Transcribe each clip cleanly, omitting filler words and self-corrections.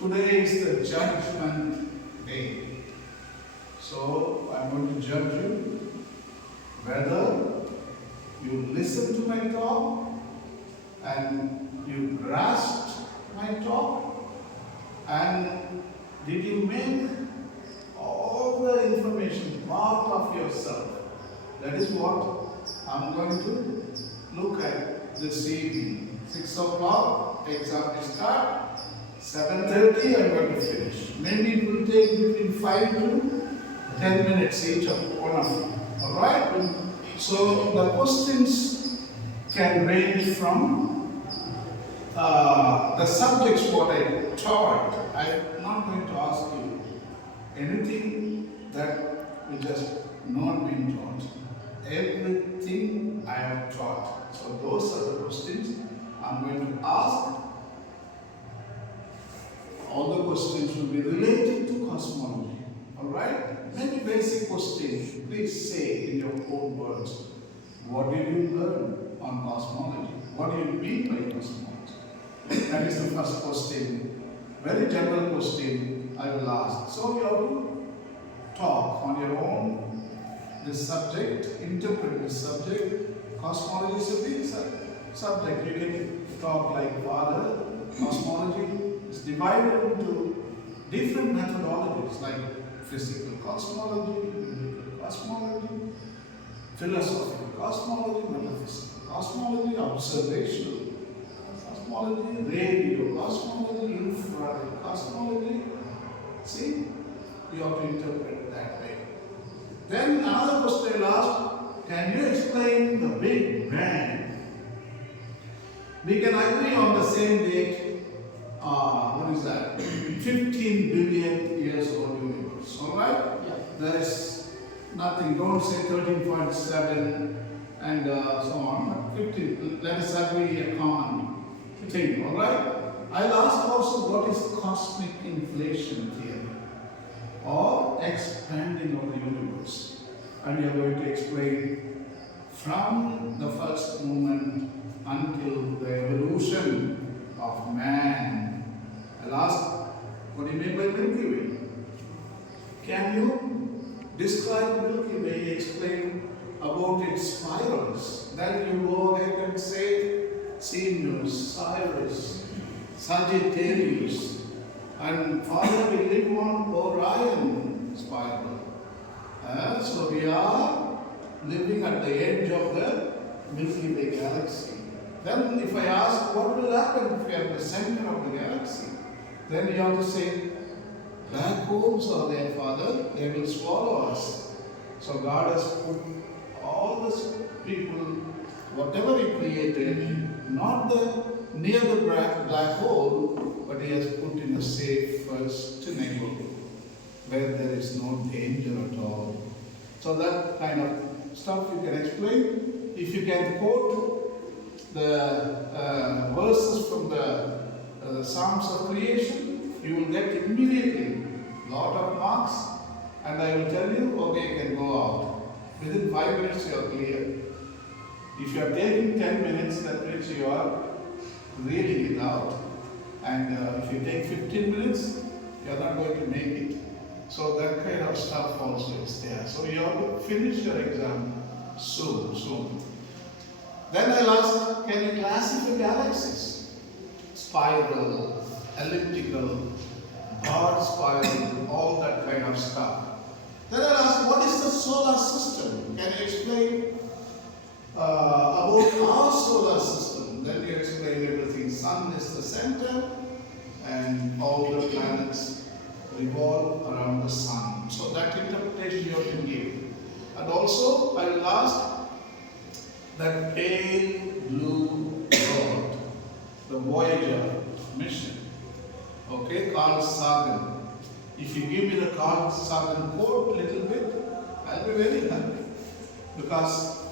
Today is the judgment day. So I'm going to judge you whether you listen to my talk and you grasped my talk and did you make all the information part of yourself. That is what I'm going to look at this evening. 6 o'clock, exam will start. 7:30, I'm going to finish. Maybe it will take between 5 to 10 minutes each of one of you. Alright? So the questions can range from the subjects what I taught. I'm not going to ask you anything that we just not been taught. Everything I have taught. So those are the questions I'm going to ask. All the questions will be related to cosmology. Alright? Many basic questions. Please say in your own words. What did you learn on cosmology? What do you mean by cosmology? That is the first question. Very general question I will ask. So you have to talk on your own this subject, interpret this subject. Cosmology is a big subject. You can talk like Father. Cosmology is divided into different methodologies like physical cosmology, biblical cosmology, philosophical cosmology, metaphysical cosmology, observational cosmology, radio cosmology, infrared cosmology. See, you have to interpret that way. Then another question I'll ask, can you explain the Big Bang? We can agree on the same date. What is that? 15 billion years old universe. Alright? Yeah. There is nothing. Don't say 13.7 and so on. 15. Let us agree a common thing. Alright? I'll ask also what is cosmic inflation theory or expanding of the universe. And we are going to explain from the first moment until the evolution of man. I'll ask, what do you mean by Milky Way? Can you describe Milky Way, explain about its spirals? Then you go ahead and say Sirius, Sirius, Sagittarius, and further we live on Orion spiral. So we are living at the edge of the Milky Way galaxy. Then if I ask what will happen if we are at the center of the galaxy, then you have to say, black holes are there, Father, they will swallow us. So God has put all the people, whatever He created, not near the black hole, but He has put in a safe first neighborhood, where there is no danger at all. So that kind of stuff you can explain. If you can quote the verses from the Psalms of creation, you will get immediately lot of marks, and I will tell you, okay, you can go out. Within 5 minutes you are clear. If you are taking 10 minutes, that means you are reading it out. And if you take 15 minutes, you are not going to make it. So that kind of stuff also is there. So you have to finish your exam soon. Then I'll ask, can you classify galaxies? Spiral, elliptical, broad spiral, all that kind of stuff. Then I'll ask, what is the solar system? Can you explain about our solar system? Then you explain everything. Sun is the center and all the planets revolve around the sun. So that interpretation you have to give. And also I will ask that pale blue dot, the Voyager mission, okay, Carl Sagan. If you give me the Carl Sagan quote a little bit, I'll be very happy. Because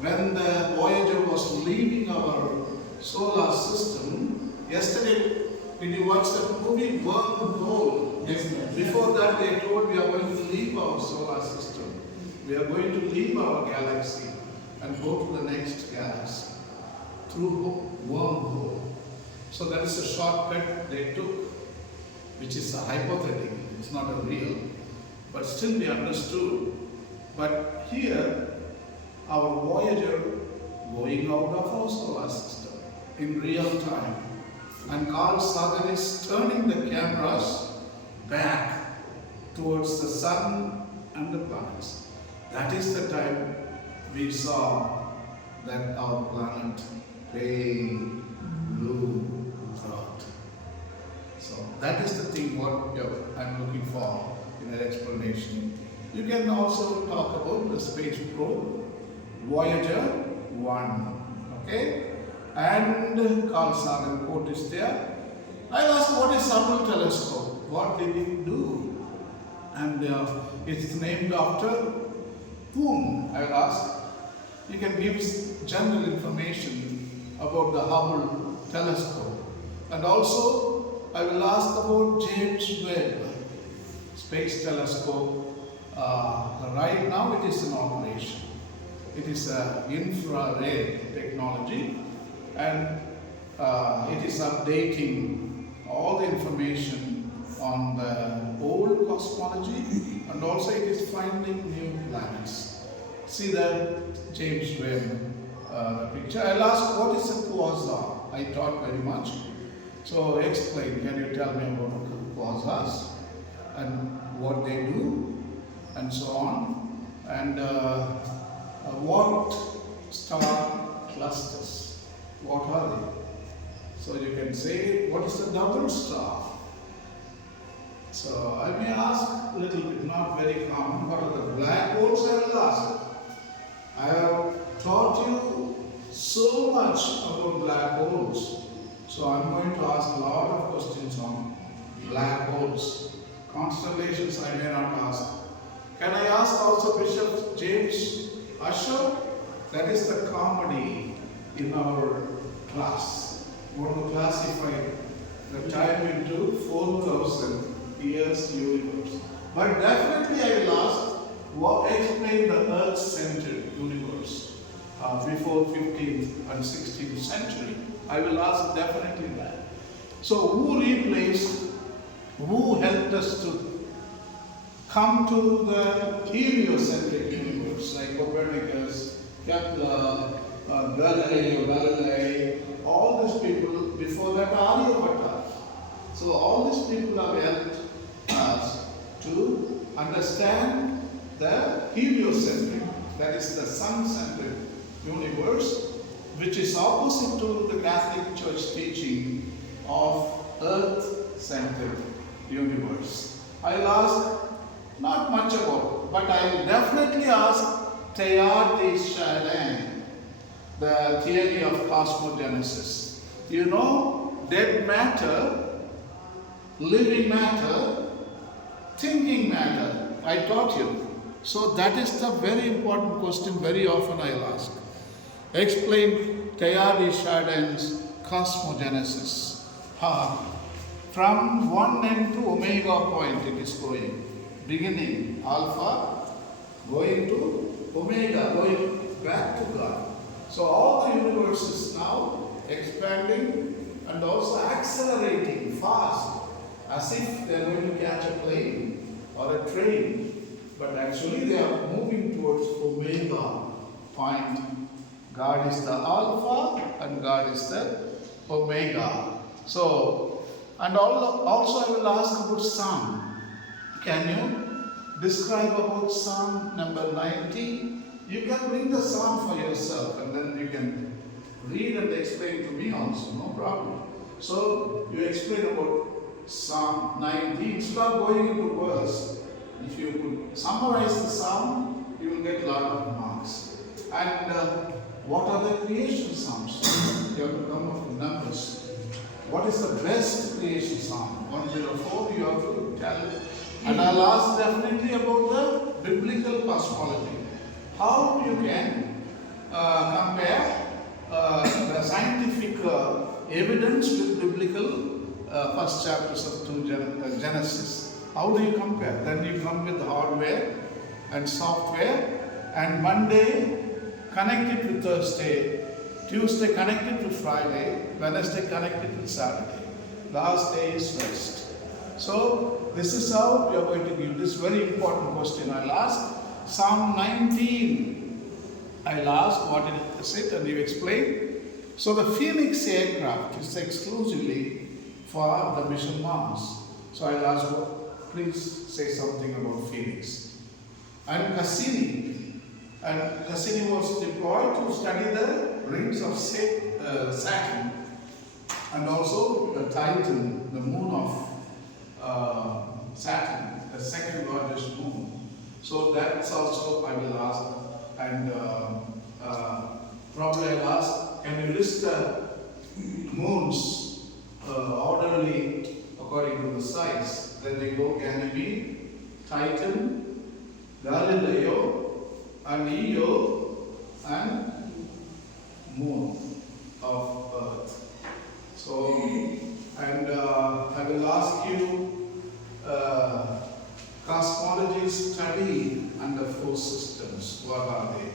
when the Voyager was leaving our solar system, yesterday, did you watch the movie Wormhole? Yes. Before that they told we are going to leave our solar system. We are going to leave our galaxy and go to the next galaxy through wormhole. So that is a shortcut they took. which is a hypothetical, it's not a real, but still we understood. But here, our Voyager going out of our solar system in real time, and Carl Sagan is turning the cameras back towards the sun and the planets. That is the time we saw that our planet pale blue throughout. So that is the thing what I'm looking for in an explanation. You can also talk about the space probe Voyager 1, okay? And Carl Sagan quote is there. I asked, what is Hubble telescope? What did it do? And it's named after whom? I will ask. You can give general information about the Hubble telescope. And also, I will ask about James Webb Space Telescope. Right now it is in operation. It is an infrared technology, and it is updating all the information on the old cosmology, and also it is finding new planets. See the James Webb picture. I'll ask, what is a quasar? I taught very much. So explain, can you tell me about quasars and what they do and so on, and what star clusters, what are they? So you can say, what is a double star? So I may ask a little bit, not very common, what are the black holes? I will ask. I have taught you so much about black holes. So I'm going to ask a lot of questions on black holes. Constellations I may not ask. Can I ask also Bishop James Usher? That is the comedy in our class. We want to classify the time into 4,000 years universe. But definitely I will ask, what explain the Earth-centered universe before 15th and 16th century? I will ask definitely that. So who replaced, who helped us to come to the heliocentric universe, like Copernicus, Kepler, Galileo Galilei, all these people, before that Aryabhata. So all these people have helped us to understand the heliocentric, that is the sun-centered universe, which is opposite to the Catholic Church teaching of earth-centered universe. I'll ask not much about, but I'll definitely ask Teilhard de Chardin, the theory of cosmogenesis. You know, dead matter, living matter, thinking matter. I taught you. So that is the very important question very often I'll ask. Explain Teilhard de Chardin's cosmogenesis. From one end to omega point it is going. Beginning alpha, going to omega, going back to God. So all the universe is now expanding and also accelerating fast, as if they are going to catch a plane or a train. But actually they are moving towards omega point. God is the alpha and God is the omega. So, and also I will ask about Psalm. Can you describe about Psalm number 90? You can read the Psalm for yourself and then you can read and explain to me also, no problem. So, you explain about Psalm 90 instead of going into verse. If you could summarize the Psalm, you will get a lot of marks. And what are the creation Psalms? You have to come up with numbers. What is the best creation Psalm? 104, you have to tell. And I'll ask definitely about the biblical cosmology. How you can compare the scientific evidence with biblical first chapters of Genesis. How do you compare? Then you come with hardware and software, and Monday connect it with Thursday, Tuesday connect it with Friday, Wednesday connect it with Saturday. Last day is rest. So this is how we are going to give this very important question. I'll ask Psalm 19. I'll ask what is it and you explain. So the Phoenix aircraft is exclusively for the mission Mars. So I'll ask, please say something about Phoenix. And Cassini. And Cassini was deployed to study the rings of Saturn and also the Titan, the moon of Saturn, the second largest moon. So that's also I will ask. And probably I'll ask, can you list the moons orderly according to the size? Then they go Ganymede, Titan, Galileo, and Io, and moon of Earth. So, and I will ask you cosmology study under four systems. What are they?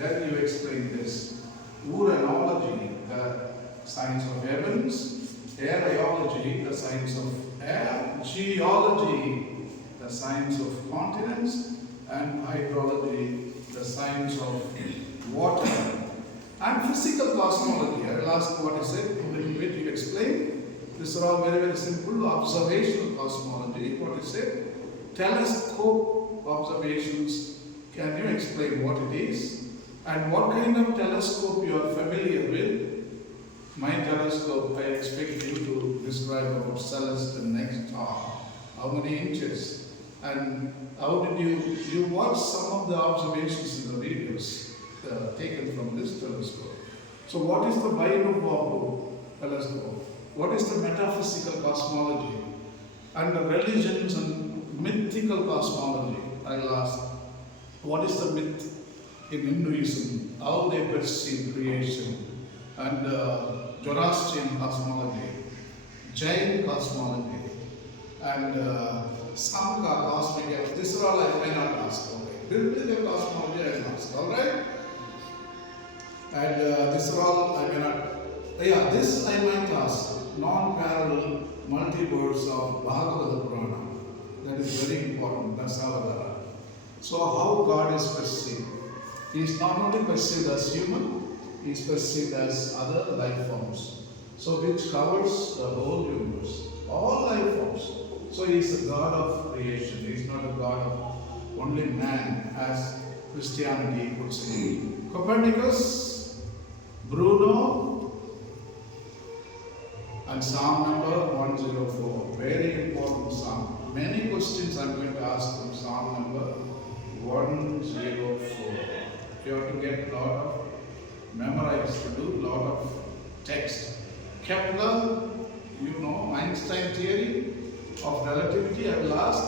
Then you explain this. Uranology, the science of heavens. Aerology, the science of air. Geology, the science of continents. And hydrology, the science of water. And physical cosmology. I will ask what is it. A little bit you explain. These are all very, very simple. Observational cosmology. What is it? Telescope observations. Can you explain what it is? And what kind of telescope you are familiar with? My telescope, I expect you to describe about Celeste next star. How many inches? And how did you watch some of the observations in the videos taken from this telescope? So what is the Vainu telescope? What is the metaphysical cosmology? And the religions and mythical cosmology, I'll ask. What is the myth in Hinduism? How they perceive creation? And Zoroastrian cosmology, Jain cosmology, and Samkhya cosmic. This are all I may not ask. Okay. Biblical cosmology I will ask. All right. And this are all I may not. Yeah, this I might ask. Non-parallel multiverse of Bhagavata Purana. That is very important. Dasavadara. So how God is perceived? He is not only perceived as human. He is perceived as other life forms. So which covers the whole universe. All life forms. So he is the God of creation. He is not a God of only man as Christianity puts it. Copernicus, Bruno, and Psalm number 104. Very important Psalm. Many questions I am going to ask from Psalm number 104. You have to get a lot of memorize to do, lot of text. Kepler, you know, Einstein theory of relativity, I will ask.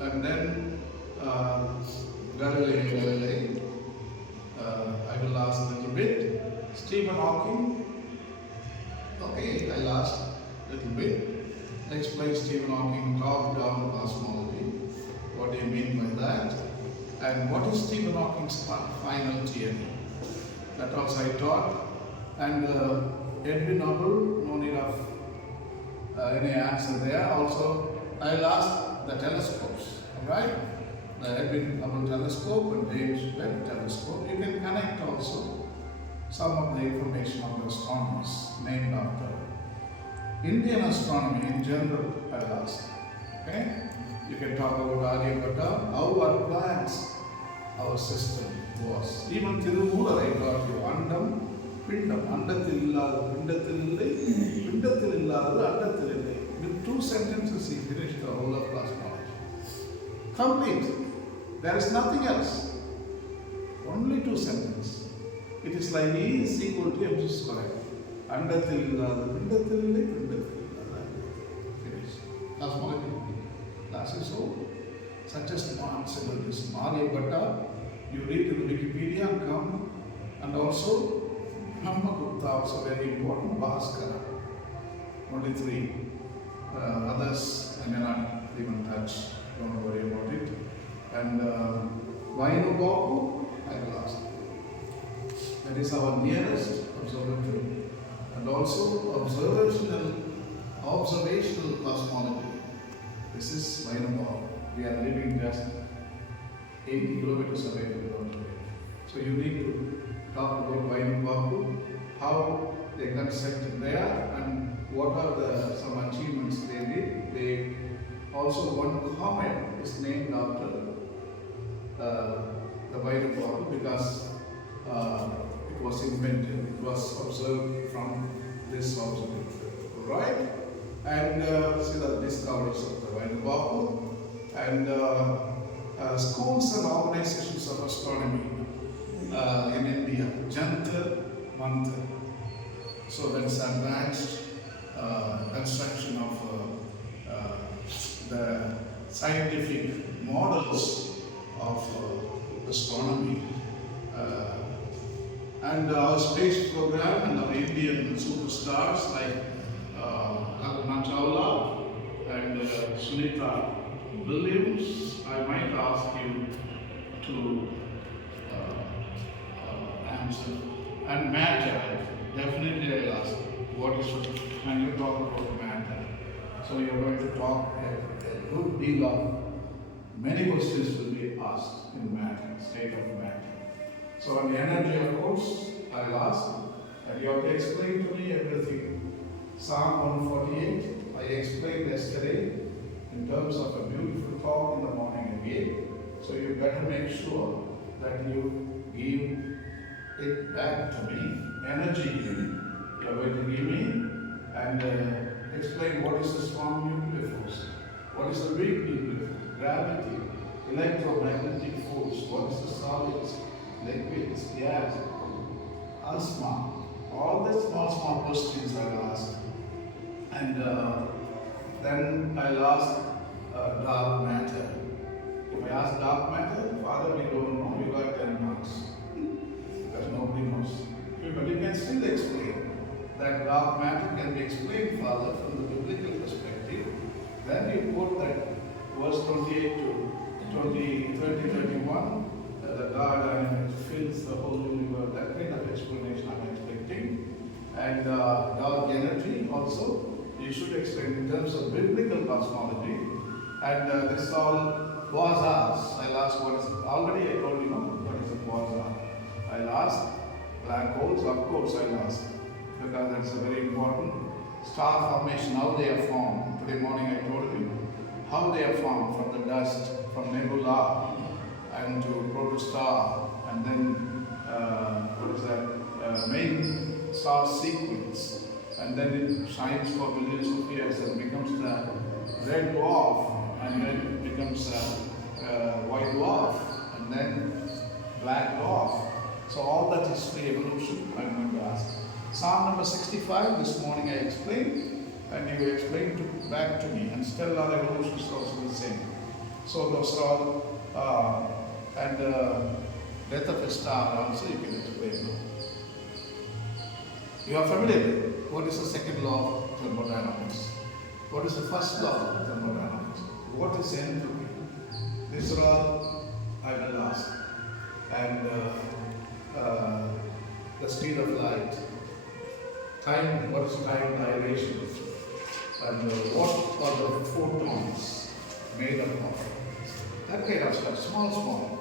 And then Galilei, I will ask a little bit. Stephen Hawking, okay, I'll ask a little bit. Explain Stephen Hawking top-down cosmology. What do you mean by that? And what is Stephen Hawking's final theory? That also I taught. And Edwin Hubble, no need of any answer there. Also, I'll ask the telescopes, alright? The Edwin Hubble telescope and James Webb telescope. You can connect also some of the information of the astronomers named after Indian astronomy in general, I'll ask. Okay? You can talk about Aryabhatta, how advanced our system was. Even Tirumoolar I taught you, Andam, Pindam, Andathil illadu, Pindathil illai, Pindathil illadu, Andathil illai. With two sentences he finished the whole of cosmology. Complete. There is nothing else. Only two sentences. It is like E is equal to MC square. Andathil illadu, Pindathil illai, Pindathil illadu. Finished. Cosmology. Class is over. Such a smart syllogism. Aryabhatta, you read in the Wikipedia and come, and also Brahmagupta, also very important, Bhaskara. Only three. Others I may not even touch, don't worry about it. And Vainu Bapu, I will ask. That is our nearest observatory. And also observational observational cosmology. This is Vainabhav. We are living just 80 kilometers away from the Lord today. So you need to talk about Vainabhav, how they constructed there, and what are some achievements they did. They also, one comet is named after the Vainabhav because it was invented, it was observed from this observatory, right? And see the discoveries of the Vainabhav and schools and organizations of astronomy in India, Jantar Mantar. So that's advanced construction of the scientific models of astronomy. And our space program and our Indian superstars like Kalpana Chawla and Sunita Williams, I might ask you to answer. And matter, definitely I'll ask what is it, and you talk about matter. So you're going to talk a good deal of, many questions will be asked in matter, state of matter. So on the energy, of course, I'll ask, and you have to explain to me everything. Psalm 148, I explained yesterday in terms of a beautiful talk in the morning again. So you better make sure that you give it back to me, energy you are going to give me, and explain what is the strong nuclear force, what is the weak nuclear force, gravity, electromagnetic force, what is the solids, liquids, gas, asthma, all the small questions I'll ask. And then I'll ask dark matter. If I ask dark matter, Father, we don't know, you got 10 marks. Because nobody knows. But you can still explain that dark matter can be explained, Father, from the biblical perspective. Then you put that verse 28 to 30, 31. The God fills the whole universe, that kind of explanation I'm expecting. And dark energy also, you should explain in terms of biblical cosmology. And this is all quasars. I'll ask what is it. Already I told you what is a quasar. I'll ask black holes, of course I'll ask, because that's a very important. Star formation, how they are formed. Today morning I told you how they are formed from the dust, from nebula, and to protostar, and then what is that, main star sequence, and then it shines for millions of years and becomes the red dwarf, and then it becomes a white dwarf, and then black dwarf. So all that history, evolution, I'm going to ask. Psalm number 65, this morning I explained, and you explained back to me, and stellar evolution is also the same. So those are all, and death of a star also you can explain. You are familiar with what is the second law of thermodynamics? What is the first law of thermodynamics? What is entropy? These are all I will ask. And the speed of light, time, what is time dilation, and what are the photons made up of? That kind of stuff, small.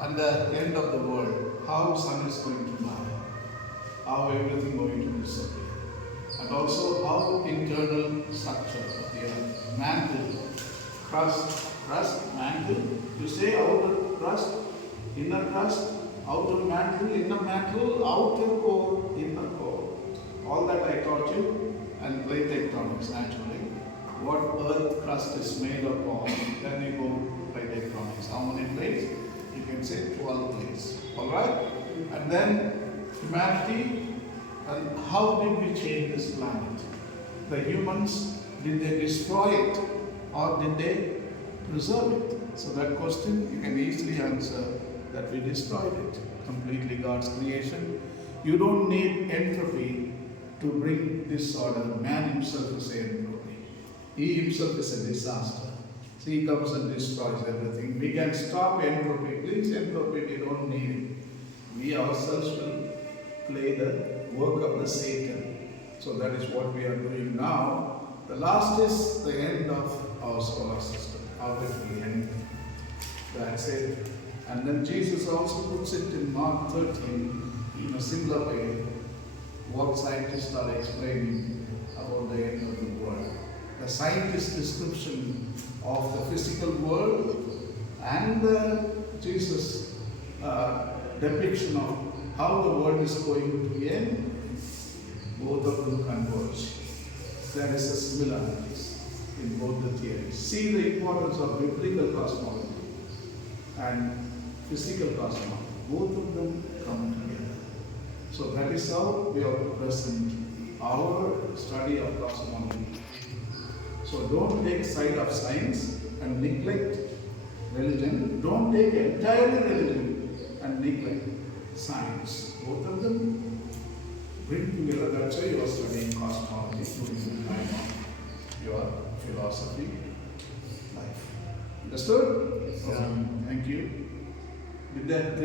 And the end of the world, how sun is going to die, how everything going to disappear, and also how internal structure of the earth, mantle, crust, mantle. You say outer crust, inner crust, outer mantle, inner mantle, outer core, inner core. All that I taught you, and plate tectonics naturally. What earth crust is made up of, then you go plate tectonics. How many plates? You can say 12 plates. Alright? And then humanity, and how did we change this planet? The humans, did they destroy it or did they preserve it? So that question you can easily answer that we destroyed it. Completely God's creation. You don't need entropy to bring disorder. Man himself is entropy. He himself is a disaster. So he comes and destroys everything. We can stop entropy. Please, entropy, we don't need it. We ourselves will play the work of the Satan. So that is what we are doing now. the last is the end of our solar system. How it will end. That's it. And then Jesus also puts it in Mark 13 in a similar way, what scientists are explaining about the end of the world. The scientist description of the physical world and Jesus' depiction of how the world is going to end, both of them converge. There is a similarities in both the theories. See the importance of biblical cosmology and physical cosmology. Both of them come together. So that is how we are to present our study of cosmology. So don't take side of science and neglect religion. Don't take entirely religion and neglect science. Both of them bring together. That's why you are studying cosmology during the time of your philosophy life. Understood? Thank you. Did it